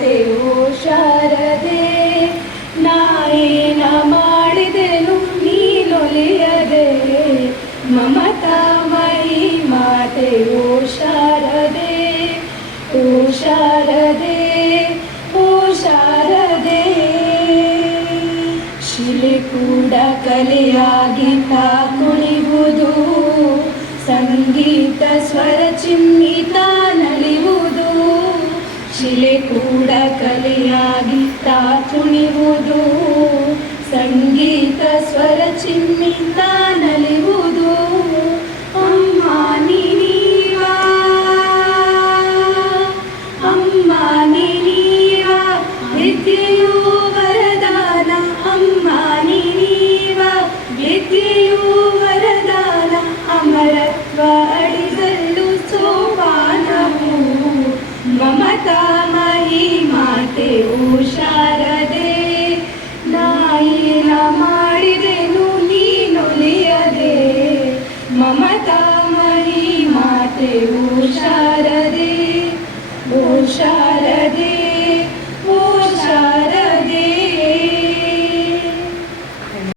ಮಾತೆ ಓ ಶಾರದೆ, ನಾಯೇನ ಮಾಡಿದೆನು ನೀನೊಲಿಯದೆ, ಮಮತಾಮಯಿ ಮಾತೆ ಓ ಶಾರದೆ, ಓ ಶಾರದೆ, ಓ ಶಾರದೆ. ಶಿಲೆ ಕೂಡ ಕಲೆಯಾಗಿ ಕುಣಿಯುವುದು, ಸಂಗೀತ ಸ್ವರ ಚಿಮ್ಮಿತ ನಲಿಯುವುದು. ಶಿಲೆ ಕೂಡ ಕಲೆಯಾಗಿ ಕುಣಿಯುವುದು, ಸಂಗೀತ ಸ್ವರ ಚಿಮ್ಮಿತ ನಲಿಯುವುದು. ಅಮ್ಮ ನೀನೀವಾ, ಅಮ್ಮ ನೀನೀವಾ, ವಿದ್ಯೆಯು ವರದಾನ. ಅಮ್ಮ ನೀನೀವಾ, ವಿದ್ಯೆಯು ವರದಾನ. ಅಮರತ್ವ ಅಡಿಗಲ್ಲು ಸೋಪಾನವು, ಮಮತಾಮಯಿ ಮಾತೆ ಓ ಶಾರದೆ, ನಾಯೇನ ಮಾಡಿದೆನು ನೀನೊಲಿಯದೆ, ಮಮತಾಮಯಿ ಮಾತೆ ಓ